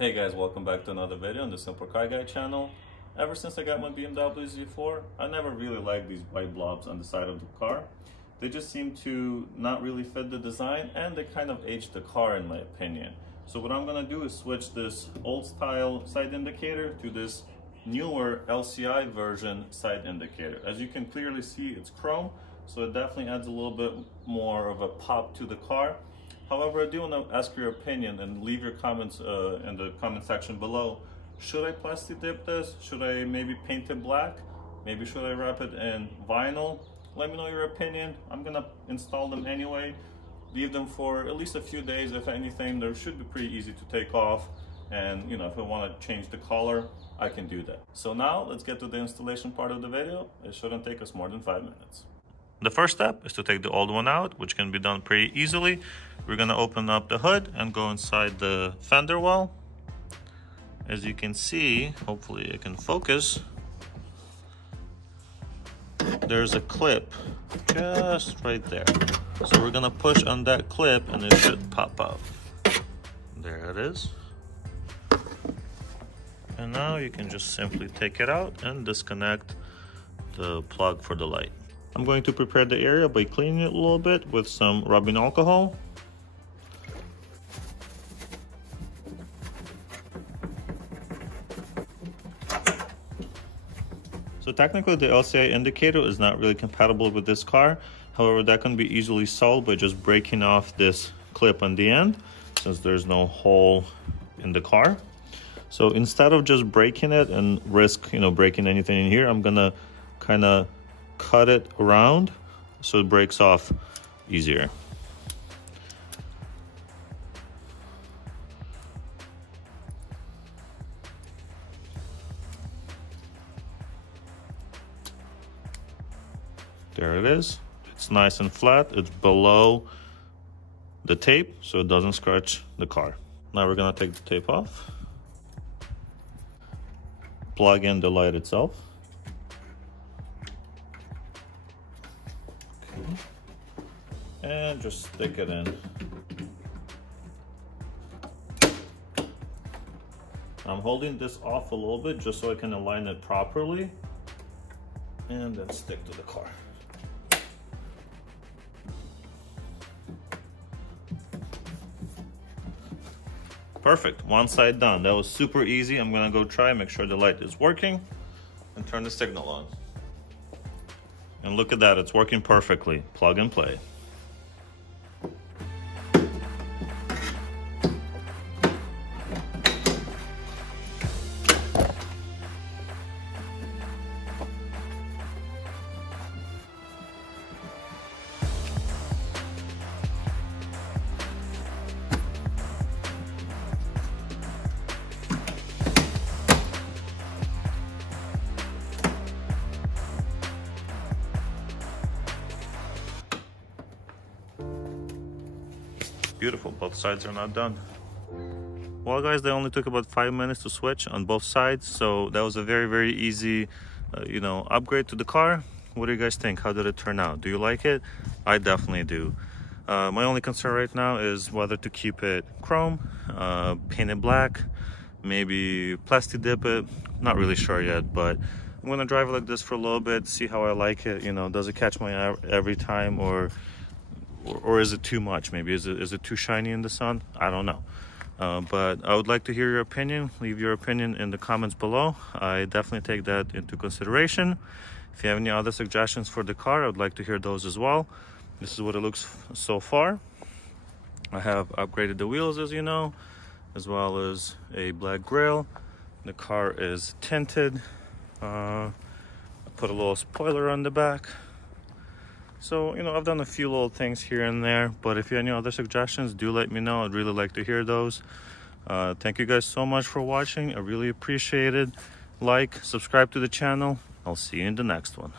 Hey guys, welcome back to another video on the Simple Car Guy channel. Ever since I got my BMW Z4, I never really liked these white blobs on the side of the car. They just seem to not really fit the design, and they kind of aged the car in my opinion. So what I'm gonna do is switch this old style side indicator to this newer LCI version side indicator. As you can clearly see, it's chrome, so it definitely adds a little bit more of a pop to the car. However, I do want to ask your opinion and leave your comments in the comment section below. Should I plastic dip this? Should I maybe paint it black? Maybe should I wrap it in vinyl? Let me know your opinion. I'm gonna install them anyway. Leave them for at least a few days. If anything, they should be pretty easy to take off. And if I want to change the color, I can do that. So now let's get to the installation part of the video. It shouldn't take us more than 5 minutes. The first step is to take the old one out, which can be done pretty easily. We're gonna open up the hood and go inside the fender well. As you can see, hopefully I can focus, there's a clip just right there. So we're gonna push on that clip and it should pop out. There it is. And now you can just simply take it out and disconnect the plug for the light. I'm going to prepare the area by cleaning it a little bit with some rubbing alcohol. So technically the LCI indicator is not really compatible with this car. However, that can be easily solved by just breaking off this clip on the end, since there's no hole in the car. So instead of just breaking it and risk breaking anything in here, I'm gonna kind of cut it around so it breaks off easier. There it is. It's nice and flat. It's below the tape so it doesn't scratch the car. Now we're gonna take the tape off, plug in the light itself. And just stick it in. I'm holding this off a little bit just so I can align it properly and then stick to the car. Perfect, one side done. That was super easy. I'm gonna go try, make sure the light is working and turn the signal on. And look at that, it's working perfectly. Plug and play. Beautiful, both sides are now done. Well guys, they only took about 5 minutes to switch on both sides, so that was a very easy upgrade to the car. What do you guys think? How did it turn out? Do you like it? I definitely do. My only concern right now is whether to keep it chrome, paint it black, maybe plastic dip it. Not really sure yet, but I'm gonna drive it like this for a little bit, see how I like it. Does it catch my eye every time, or is it too much? Maybe is it too shiny in the sun? I don't know. But I would like to hear your opinion. Leave your opinion in the comments below. I definitely take that into consideration. If you have any other suggestions for the car, I would like to hear those as well. This is what it looks so far. I have upgraded the wheels, as you know, as well as a black grille. The car is tinted. I put a little spoiler on the back. So, I've done a few little things here and there, but if you have any other suggestions, do let me know. I'd really like to hear those. Thank you guys so much for watching. I really appreciate it. Like, subscribe to the channel. I'll see you in the next one.